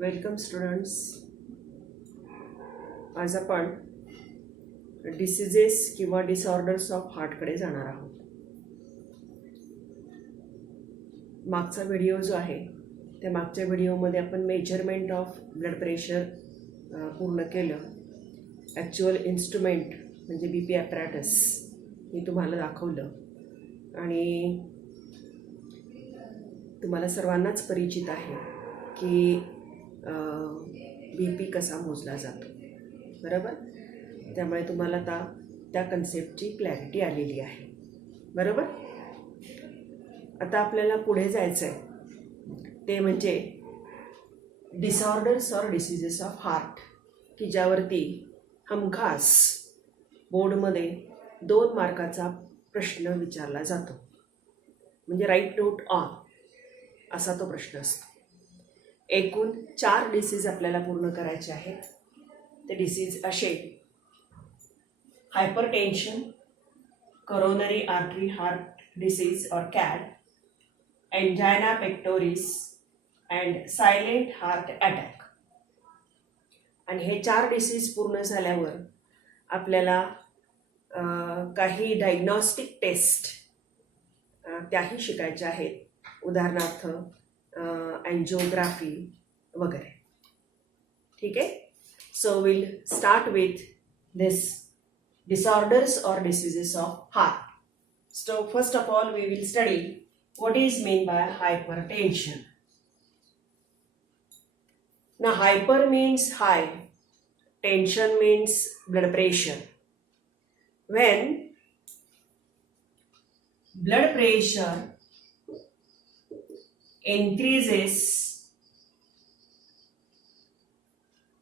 Welcome students. आज आपण diseases किंवा डिसऑर्डर्स ऑफ हार्टकडे जाणार आहोत. मागचा व्हिडिओ जो आहे त्या मागच्या व्हिडिओमध्ये आपण मेजरमेंट ऑफ ब्लड प्रेशर पूर्ण केलं. ॲक्च्युअल इन्स्ट्रुमेंट म्हणजे बी पी ॲपॅरेटस मी तुम्हाला दाखवलं आणि तुम्हाला सर्वांनाच परिचित आहे की बी पी कसा मोजला जातो, बरोबर. त्यामुळे तुम्हाला आता त्या कन्सेप्टची क्लॅरिटी आलेली आहे, बरोबर. आता आपल्याला पुढे जायचं आहे ते म्हणजे disorders or diseases of heart, की ज्यावरती हमखास बोर्डमध्ये 2 मार्काचा प्रश्न विचारला जातो. म्हणजे राईट नोट ऑन असा तो प्रश्न असतो. एकूण 4 डिसीज आपल्याला पूर्ण करायचे आहेत. ते डिसीज असे: hypertension, coronary artery heart disease और CAD, angina pectoris and silent heart attack. आणि हे 4 डिसीज पूर्ण झाल्यावर आपल्याला काही डायग्नॉस्टिक टेस्ट त्याही शिकायच्या आहेत. उदाहरणार्थ एंजिओग्राफी वगैरे. ठीक आहे. So will start with this disorders or diseases of heart. So first of all we will study what is meant by hypertension. Now hyper means high, tension means blood pressure. When blood pressure increases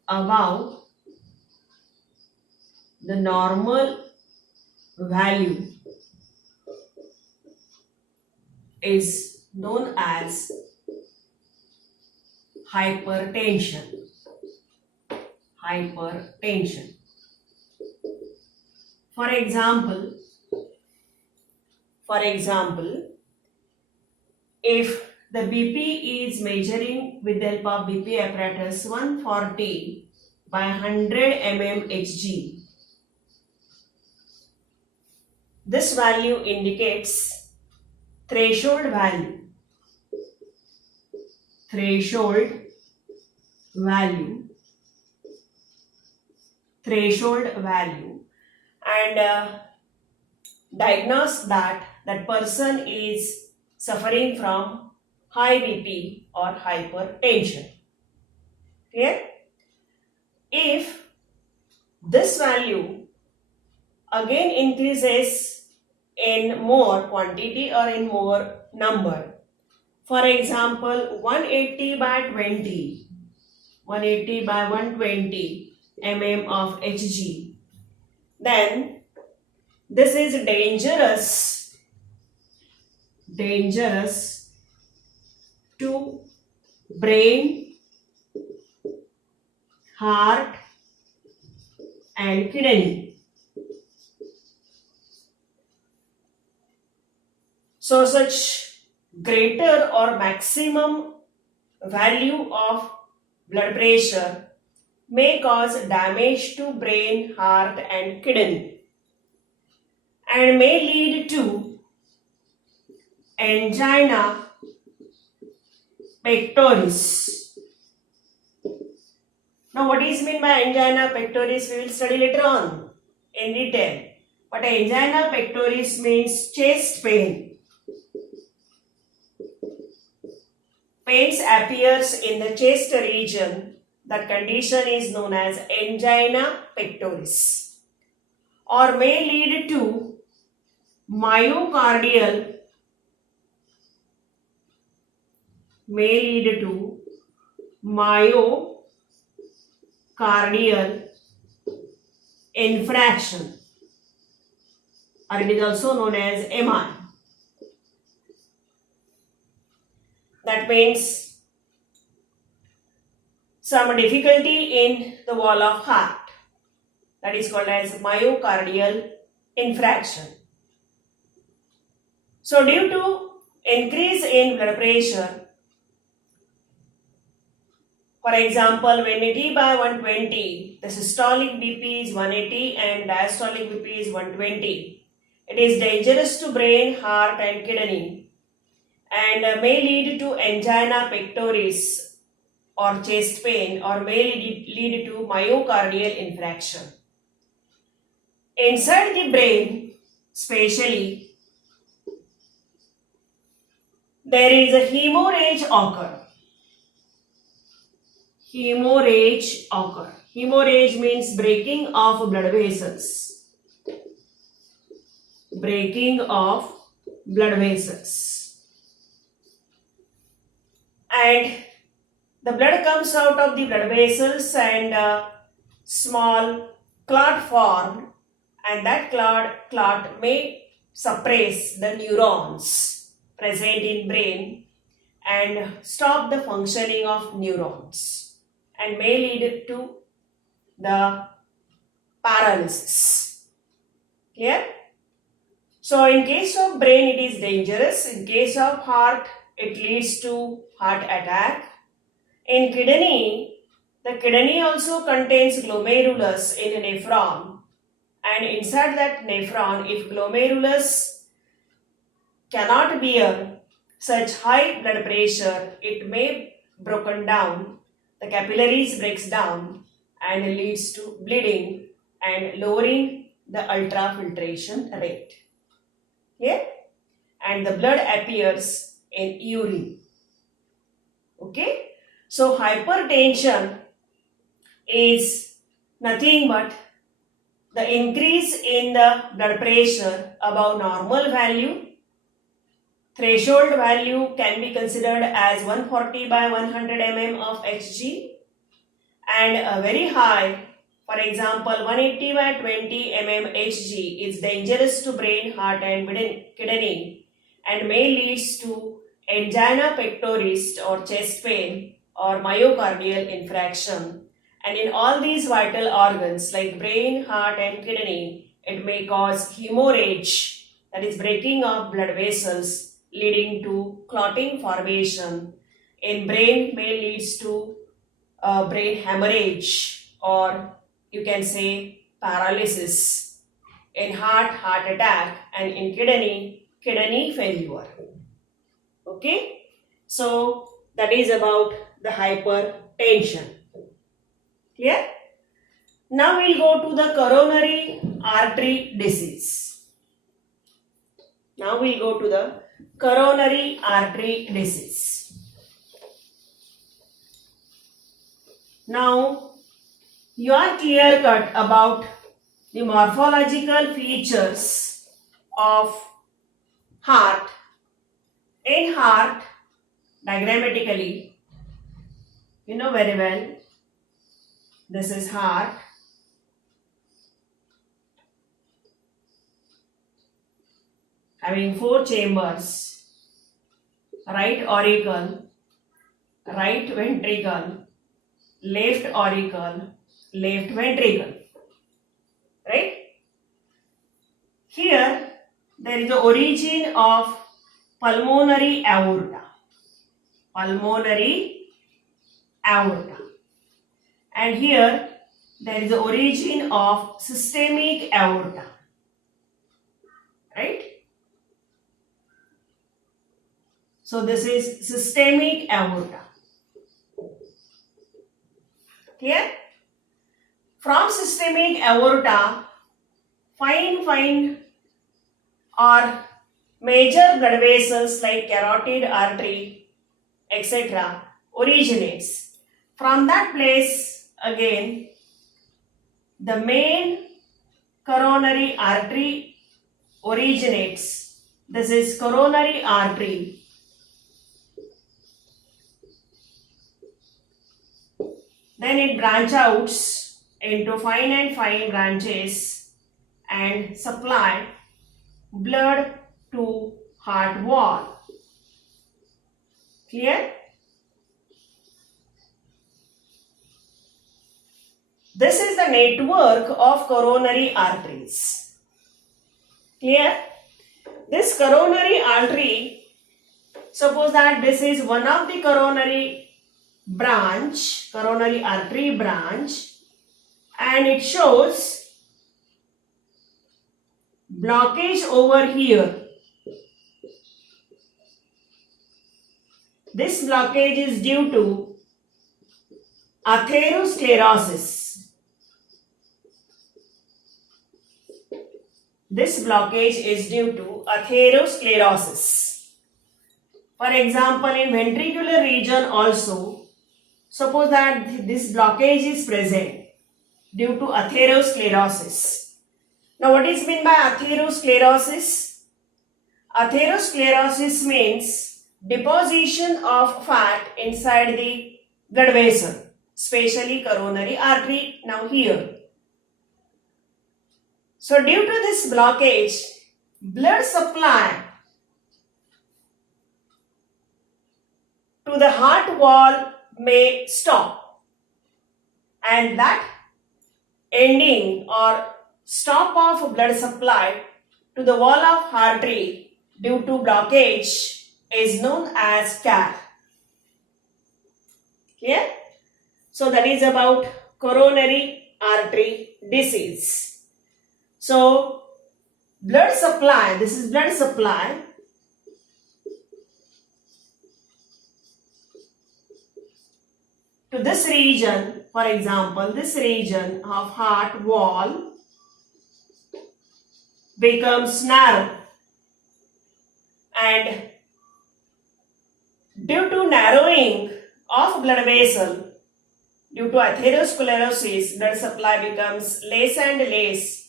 above the normal value is known as hypertension. Hypertension. For example, if the BP is measuring with the help of BP apparatus 140 by 100 mmHg, this value indicates threshold value. And diagnose that person is suffering from high BP or hypertension. Clear? If this value again increases in more quantity or in more number, for example 180 by 120 mm of Hg, then this is dangerous to brain, heart and kidney. So such greater or maximum value of blood pressure may cause damage to brain, heart and kidney and may lead to angina pectoris. Now what is meant by angina pectoris we will study later on in detail. But angina pectoris means chest pain. Pains appears in the chest region. That condition is known as angina pectoris, or may lead to myocardial infarction, or it is also known as MI. That means some difficulty in the wall of heart. That is called as myocardial infarction. So due to increase in blood pressure, For example, when it by 120, the systolic BP is 180 and diastolic BP is 120. It is dangerous to brain, heart and kidney and may lead to angina pectoris or chest pain, or may lead to myocardial infarction. Inside the brain, especially, there is a hemorrhage occur. Hemorrhage occur. Hemorrhage means breaking of blood vessels. Breaking of blood vessels. And the blood comes out of the blood vessels and small clot formed, and that clot may suppress the neurons present in brain and stop the functioning of neurons and may lead to the paralysis. Clear? So in case of brain it is dangerous. In case of heart it leads to heart attack. In kidney, the kidney also contains glomerulus in a nephron, and inside that nephron, if glomerulus cannot bear such high blood pressure, it may broken down, the capillaries breaks down and leads to bleeding and lowering the ultrafiltration rate. Yeah? And the blood appears in urine. Okay? So hypertension is nothing but the increase in the blood pressure above normal value. Threshold value can be considered as 140 by 100 mm of Hg, and a very high, for example 180 by 20 mm Hg, is dangerous to brain, heart and kidney and may lead to angina pectoris or chest pain or myocardial infarction. And in all these vital organs like brain, heart and kidney, it may cause hemorrhage, that is breaking of blood vessels leading to clotting formation. In brain may leads to brain hemorrhage, or you can say paralysis. In heart, heart attack, and in kidney, kidney failure. Okay, so that is about the hypertension. Clear? Now we'll go to the coronary artery disease. Now we'll go to the coronary artery disease. Now you are clear cut about the morphological features of heart. In heart, diagrammatically, you know very well, this is heart. Having 4 chambers, right auricle, right ventricle, left auricle, left ventricle. Right? Here, there is the origin of pulmonary aorta. Pulmonary aorta. And here there is the origin of systemic aorta. Right? So this is systemic aorta. Clear? From systemic aorta, fine or major blood vessels like carotid artery, etc. originates. From that place, again, the main coronary artery originates. This is coronary artery. Then it branches out into fine and fine branches and supply blood to heart wall. Clear? This is the network of coronary arteries. Clear? This coronary artery, suppose that this is one of the coronary branch, coronary artery branch, and it shows blockage over here. This blockage is due to atherosclerosis. This blockage is due to atherosclerosis. For example, in ventricular region also, suppose that this blockage is present due to atherosclerosis. Now, what is meant by atherosclerosis? Atherosclerosis means deposition of fat inside the blood vessel, especially coronary artery. Now here. So due to this blockage, blood supply to the heart wall may stop, and that ending or stop of blood supply to the wall of artery due to blockage is known as CAR. Clear? So that is about coronary artery disease. So blood supply, this is blood supply to this region, for example, this region of heart wall becomes narrow, and due to narrowing of blood vessel, due to atherosclerosis, blood supply becomes less and less.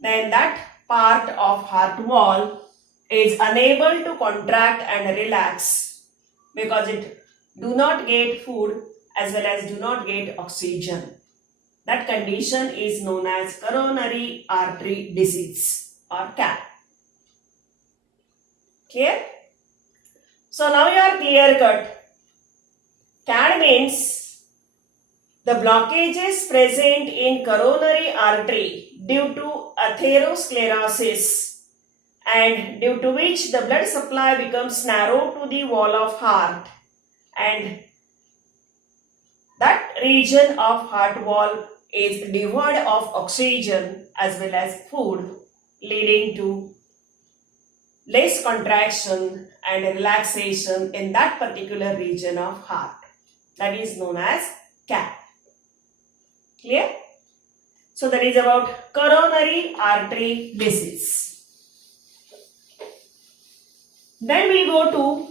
Then that part of heart wall is unable to contract and relax because it do not get food as well as do not get oxygen. That condition is known as coronary artery disease or CAR. Clear? So now you are clear cut. CAD means the blockages present in coronary artery due to atherosclerosis and due to which the blood supply becomes narrow to the wall of heart, and that region of heart wall is devoid of oxygen as well as food, leading to less contraction and relaxation in that particular region of heart. That is known as CAR. Clear? So that is about coronary artery disease. Then we go to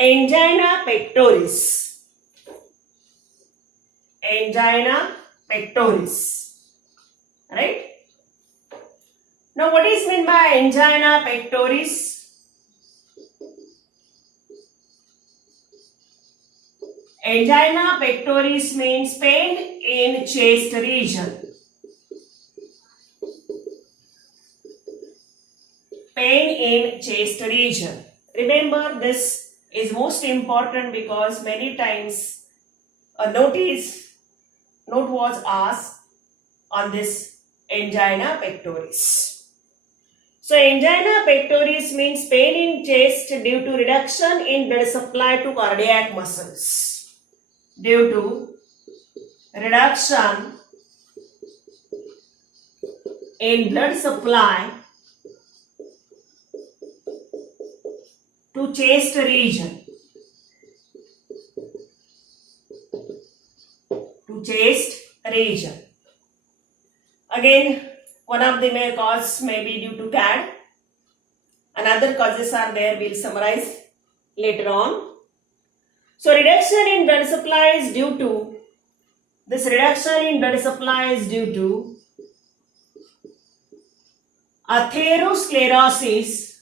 angina pectoris. Angina pectoris. Right? Now what is meant by angina pectoris? Angina pectoris means pain in chest region. Pain in chest region. Remember, this is most important because many times a note was asked on this angina pectoris. So angina pectoris means pain in chest due to reduction in blood supply to cardiac muscles. Due to reduction in blood supply to chest region. To chest region. Again, one of the main causes may be due to CAD. Another causes are there, we will summarize later on. So reduction in blood supply is due to, this reduction in blood supply is due to atherosclerosis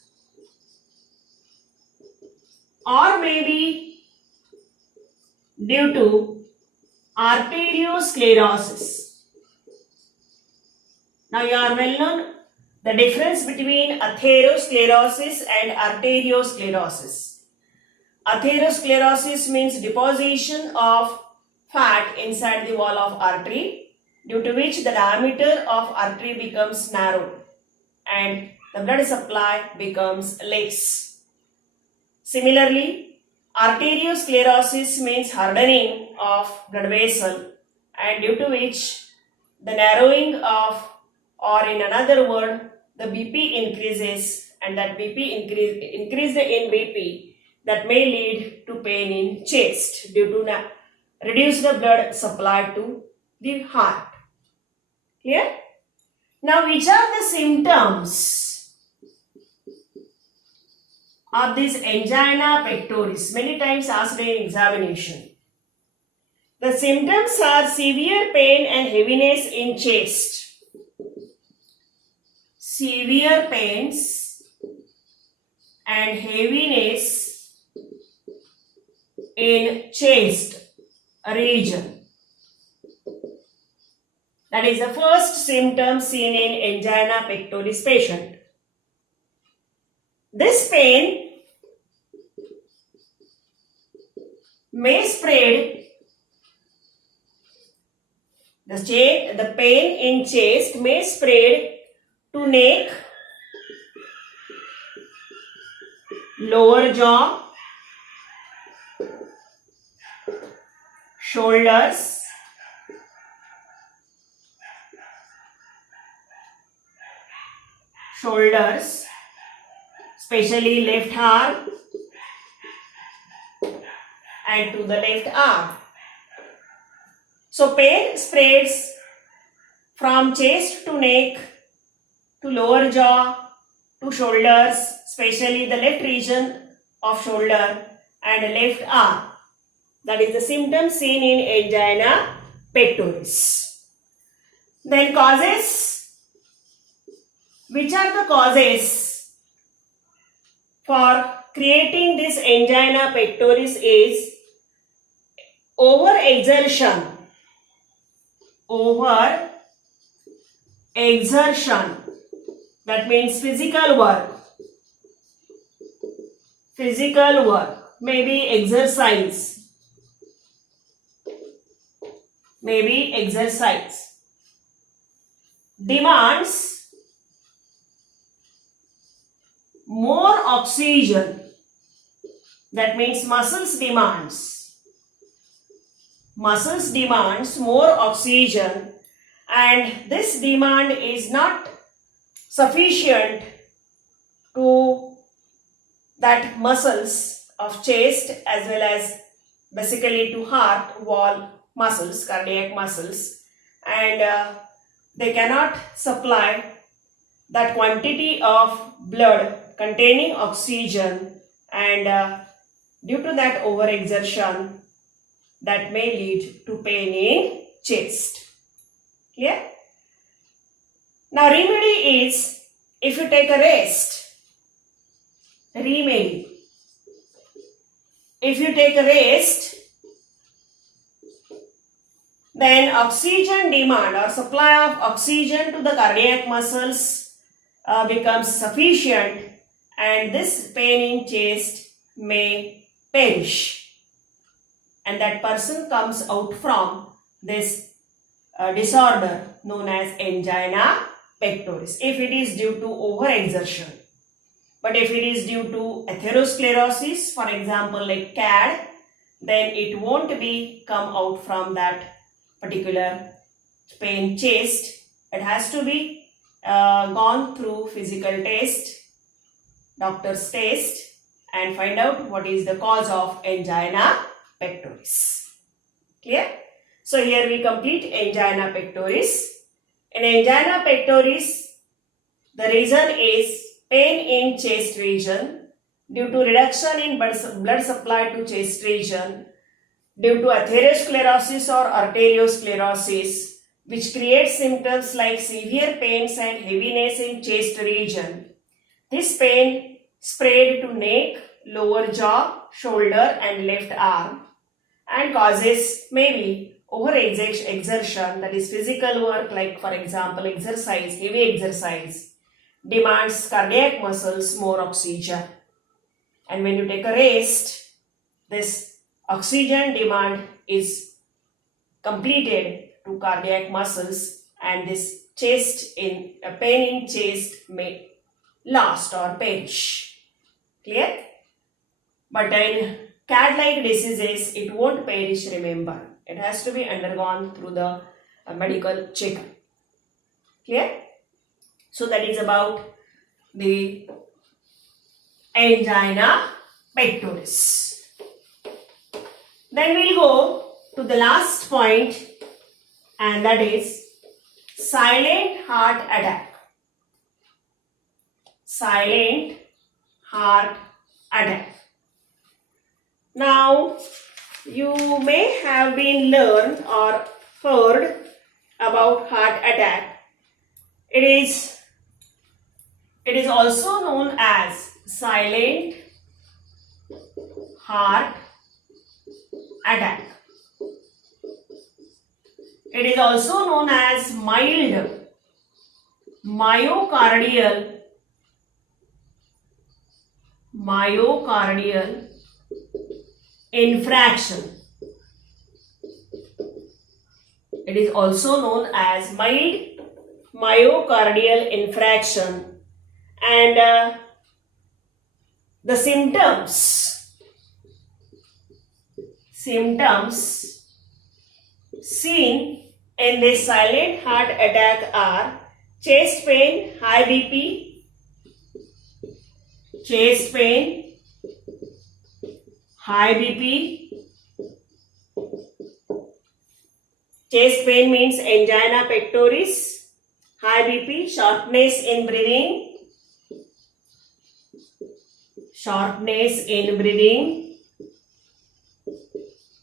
or maybe due to arteriosclerosis. Now you are well known the difference between atherosclerosis and arteriosclerosis. Atherosclerosis means deposition of fat inside the wall of artery, due to which the diameter of artery becomes narrow and the blood supply becomes less. Similarly, Arteriosclerosis means hardening of blood vessel, and due to which the narrowing of, or in another word, the BP increases, and that increase in BP that may lead to pain in chest due to reduced blood supply to the heart. Clear? Now, which are the symptoms of this angina pectoris? Many times asked in examination. The symptoms are severe pain and heaviness in chest. Severe pains and heaviness in chest region. That is the first symptom seen in angina pectoris patient. This pain may spread, the pain in chest may spread to neck, lower jaw, shoulders, especially left arm and to the left arm. So pain spreads from chest to neck to lower jaw to shoulders, especially the left region of shoulder and left arm. That is the symptom seen in angina pectoris. Then causes. Which are the causes for creating this angina pectoris is overexertion. That means physical work. Maybe exercise. Demands more oxygen. That means muscles demands more oxygen, and this demand is not sufficient to that muscles of chest as well as basically to heart wall muscles, cardiac muscles, and they cannot supply that quantity of blood containing oxygen, and due to that overexertion that may lead to pain in chest. Clear? Now remedy is, if you take a rest, then oxygen demand or supply of oxygen to the cardiac muscles becomes sufficient, and this pain in chest may perish, and that person comes out from this disorder known as angina pectoris if it is due to overexertion. But if it is due to atherosclerosis, for example like CAD, then it won't be come out from that particular pain chest. It has to be gone through physical test, doctor's test, and find out what is the cause of angina pectoris. Clear? So here we complete angina pectoris. In angina pectoris, the reason is pain in chest region due to reduction in blood supply to chest region due to atherosclerosis or arteriosclerosis, which creates symptoms like severe pains and heaviness in chest region. This pain spread to neck, lower jaw, shoulder and left arm, and causes maybe overexertion, that is physical work like for example exercise, heavy exercise, demands cardiac muscles more oxygen. And when you take a rest, this oxygen demand is completed to cardiac muscles, and this pain in chest may last or perish. Clear? But in CAD-like diseases, it won't perish, remember. It has to be undergone through the medical checkup. Clear? So that is about the angina pectoris. Then we'll go to the last point, and that is silent heart attack. Silent heart attack. Now, you may have been learned or heard about heart attack. It is also known as silent heart attack. It is also known as mild myocardial infraction. It is also known as mild myocardial infraction, and the symptoms seen in this silent heart attack are chest pain, high BP, chest pain, high BP. Chest pain means angina pectoris. High BP, shortness in breathing,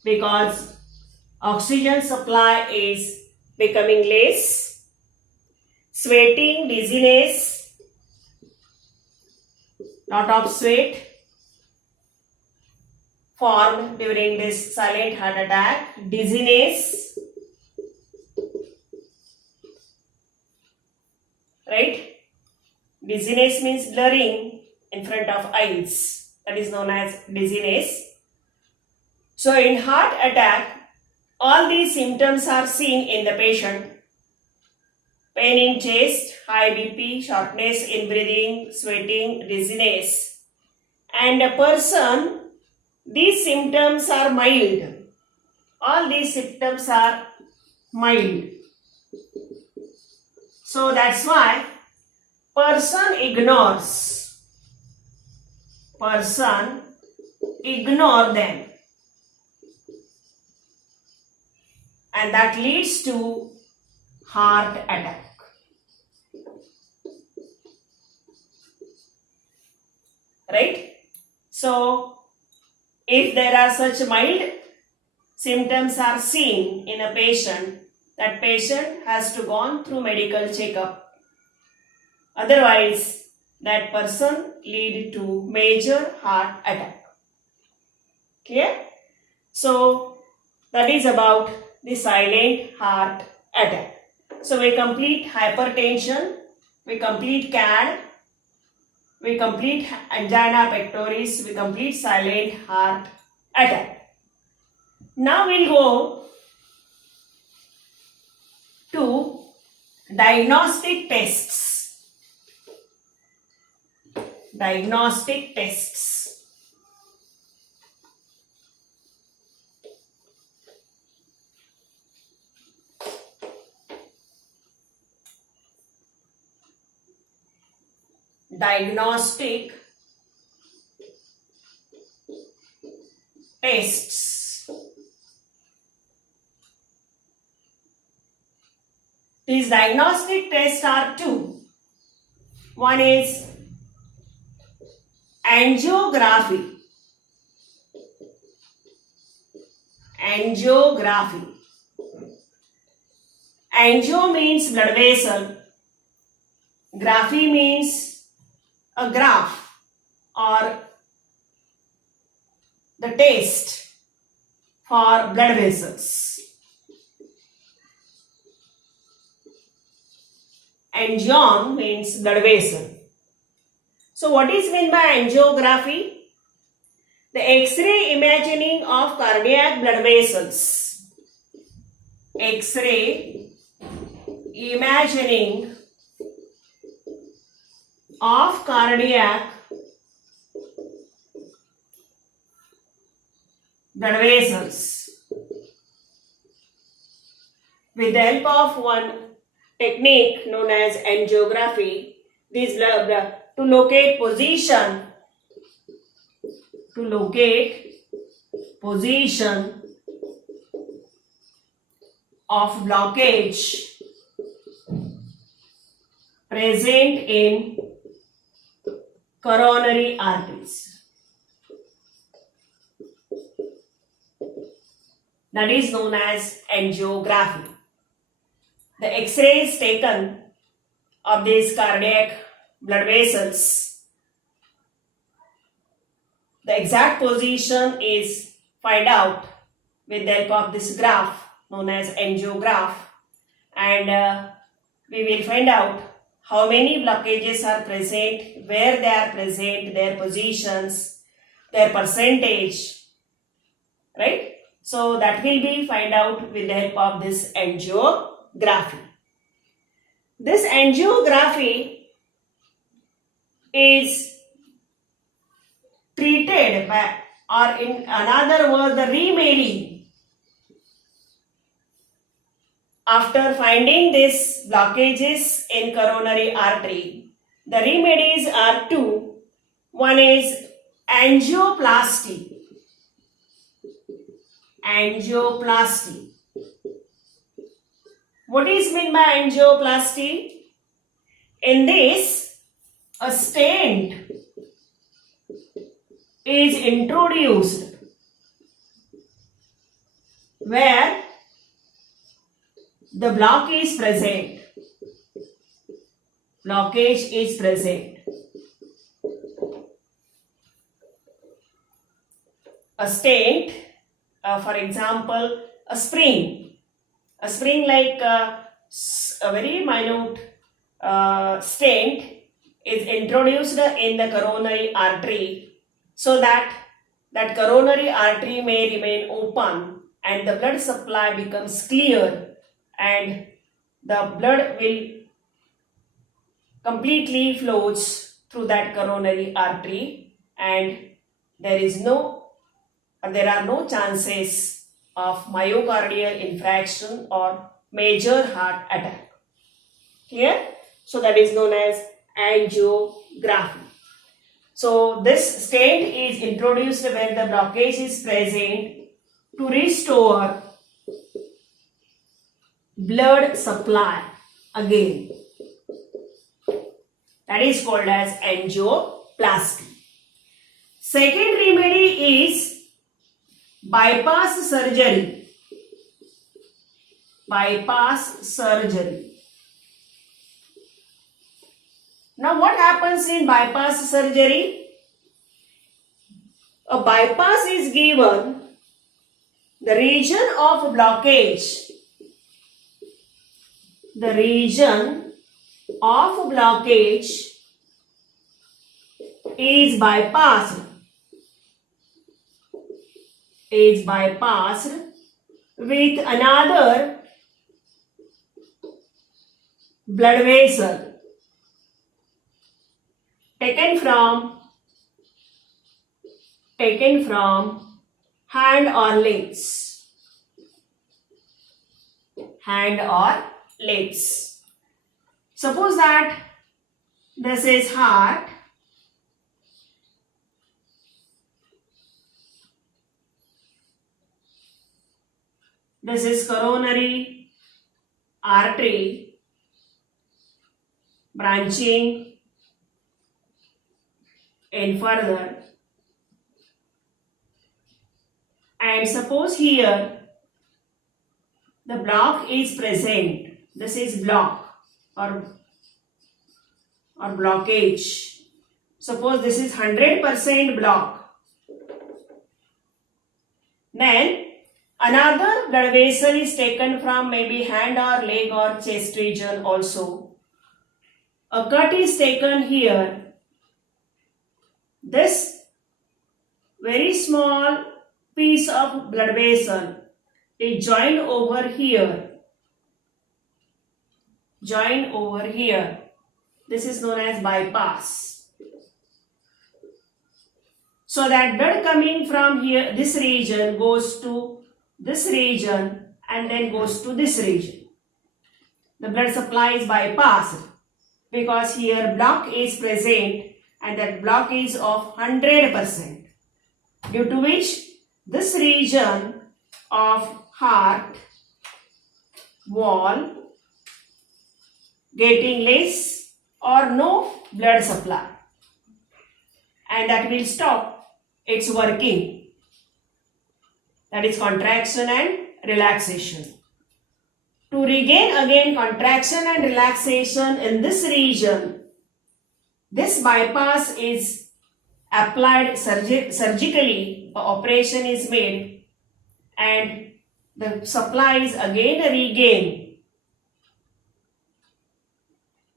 because oxygen supply is becoming less. Sweating, dizziness, lot of sweat formed during this silent heart attack. Dizziness, right? Dizziness means blurring in front of eyes. That is known as dizziness. So in heart attack, all these symptoms are seen in the patient. Pain in chest, high BP, shortness in breathing, sweating, dizziness. And a person, these symptoms are mild. All these symptoms are mild. So that's why person ignore them, and that leads to heart attack. Right? So if there are such mild symptoms are seen in a patient, that patient has to go through medical checkup. Otherwise, that person lead to major heart attack. Clear? So that is about the silent heart attack. So we complete hypertension, we complete CAD, we complete angina pectoris, we complete silent heart attack. Now we'll go to diagnostic tests. Diagnostic tests. Diagnostic tests. These diagnostic tests are two. One is angiography. Angiography. Angio means blood vessel. Graphy means a graph or the test for blood vessels. Angion means blood vessel. So what is meant by angiography? The X-ray imaging of cardiac blood vessels. X-ray imaging of cardiac blood vessels. With the help of one technique known as angiography, to locate position of blockage present in coronary arteries. That is known as angiography. The X-rays taken of these cardiac blood vessels, the exact position is find out with the help of this graph known as angiograph, and we will find out how many blockages are present, where they are present, their positions, their percentage, right? So that will be find out with the help of this angiography. This angiography is treated by, or in another word, the remedy. After finding these blockages in coronary artery, the remedies are two. One is angioplasty. Angioplasty. What is meant by angioplasty? In this, a stent is introduced where the block is present. Blockage is present. A stent, for example, a spring like a very minute stent is introduced in the coronary artery so that coronary artery may remain open and the blood supply becomes clear and the blood will completely flows through that coronary artery and there are no chances of myocardial infarction or major heart attack. Clear? So that is known as angiography. So this stent is introduced when the blockage is present to restore blood supply again. That is called as angioplasty. Second remedy is bypass surgery. Bypass surgery. Now what happens in bypass surgery? A bypass is given the region of blockage. The region of blockage is bypassed. With another blood vessel taken from hand or legs. Hand or legs. Suppose that this is heart. This is coronary artery branching in further. And suppose here the block is present. This is block or blockage. Suppose this is 100% block. Then another blood vessel is taken from maybe hand or leg or chest region also. A cut is taken here. This very small piece of blood vessel is joined over here. Joined over here. This is known as bypass. So that blood coming from here, this region goes to this region and then goes to this region. The blood supply is bypassed because here block is present and that block is of 100%, due to which this region of heart wall getting less or no blood supply, and that will stop its working. That is contraction and relaxation. To regain again contraction and relaxation in this region, this bypass is applied surgically, the operation is made and the supply is again regained,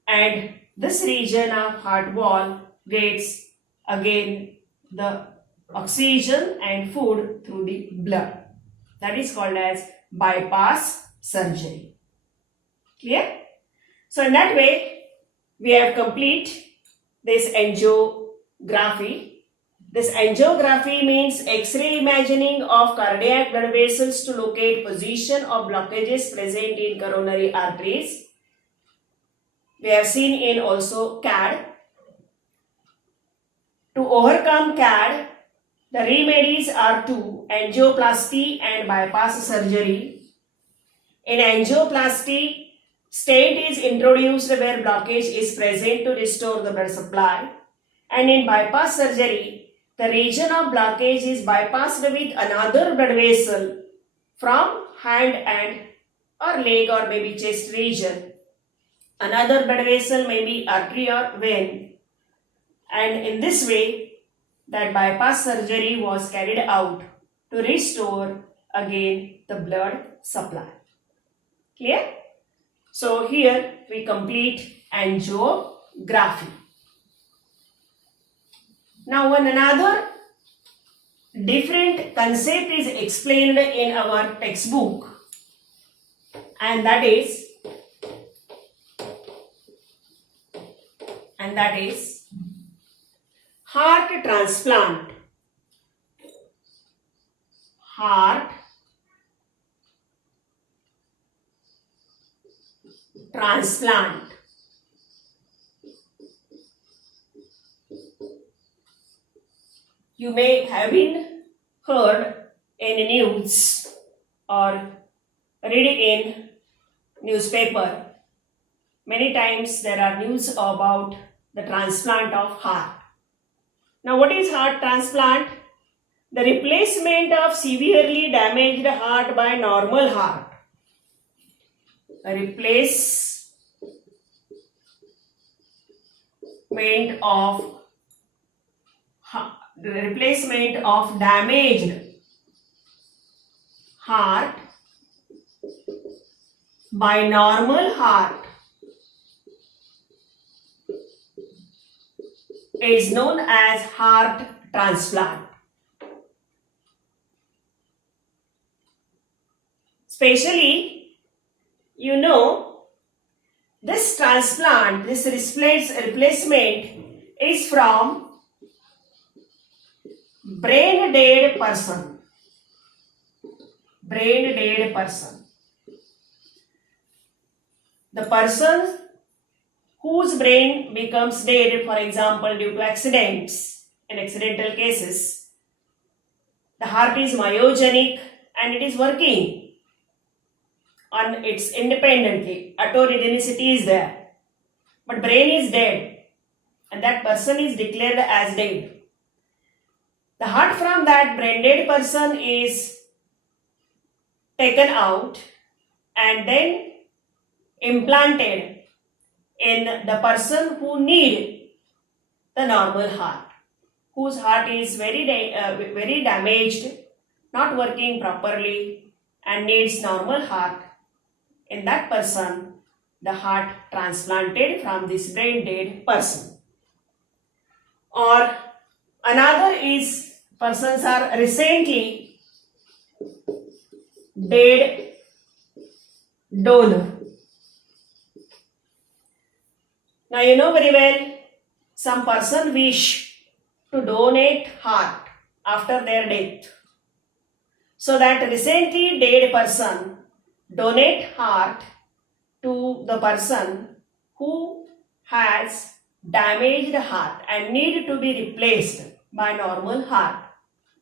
and this region of heart wall gets again the oxygen and food through the blood. That is called as bypass surgery. Clear? So in that way, we have complete this angiography. This angiography means X-ray imaging of cardiac blood vessels to locate position of blockages present in coronary arteries. We have seen in also CAD. To overcome CAD, the remedies are two: angioplasty and bypass surgery. In angioplasty, stent is introduced where blockage is present to restore the blood supply, and in bypass surgery, the region of blockage is bypassed with another blood vessel from hand and or leg or maybe chest region. Another blood vessel may be artery or vein, and in this way that bypass surgery was carried out to restore again the blood supply. Clear? So here we complete angiography. Now one another different concept is explained in our textbook, and that is heart transplant. Heart transplant. You may have been heard in news or read in newspaper. Many times there are news about the transplant of heart. Now what is heart transplant? The replacement of severely damaged heart by normal heart. A replacement of damaged heart by normal heart is known as heart transplant. Especially, you know, this transplant, this replacement is from brain dead person. Brain dead person. The person whose brain becomes dead, for example, due to accidents and accidental cases. The heart is myogenic and it is working on its independently. Autorhythmicity is there. But brain is dead and that person is declared as dead. The heart from that brain dead person is taken out and then implanted in the person who need the normal heart, whose heart is very damaged, not working properly and needs normal heart. In that person, the heart transplanted from this brain dead person. Or another is persons are recently dead donor. Now you know very well, some person wish to donate heart after their death. So that recently dead person donate heart to the person who has damaged heart and need to be replaced by normal heart.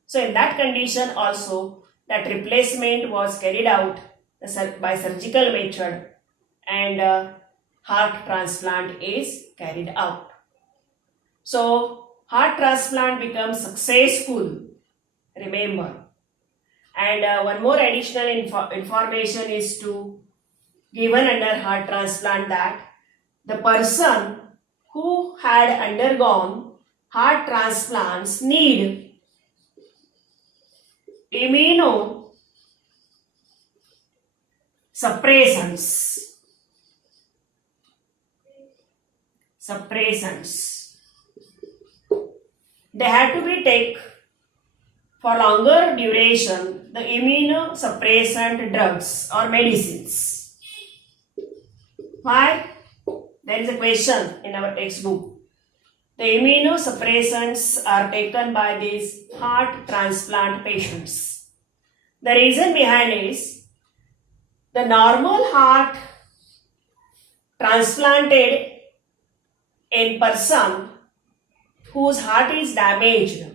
So in that condition also that replacement was carried out by surgical method and heart transplant is carried out. So heart transplant becomes successful, remember. And one more additional information is to given under heart transplant that the person who had undergone heart transplants need immunosuppressants. They had to be taken for longer duration the immunosuppressant drugs or medicines. Why? There is a question in our textbook. The immunosuppressants are taken by these heart transplant patients. The reason behind is the normal heart transplanted in person whose heart is damaged.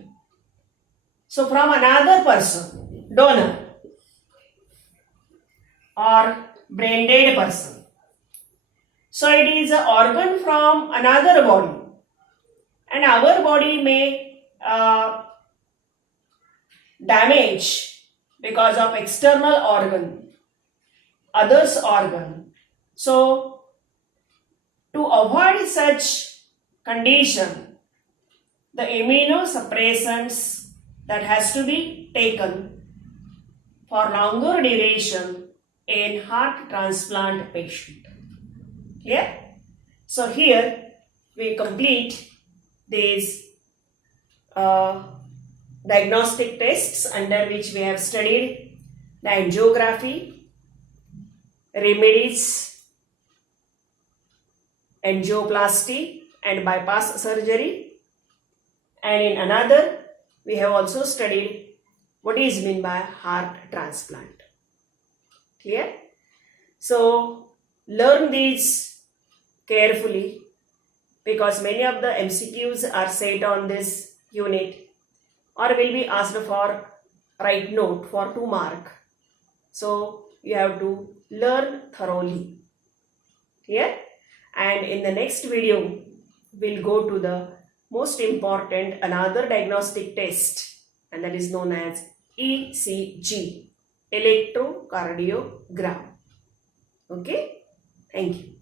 So from another person, donor or brain dead person. So it is an organ from another body, and our body may damage because of external organ, others organ. So to avoid such condition, the immunosuppressants that has to be taken for longer duration in heart transplant patient. Clear? So here we complete these diagnostic tests under which we have studied the angiography, remedies, angioplasty and bypass surgery, and in another we have also studied what is meant by heart transplant. Clear? So learn these carefully because many of the MCQs are set on this unit or will be asked for write note for 2 mark. So you have to learn thoroughly. Clear? And in the next video we'll go to the most important another diagnostic test, and that is known as ECG, electrocardiogram. Okay, thank you.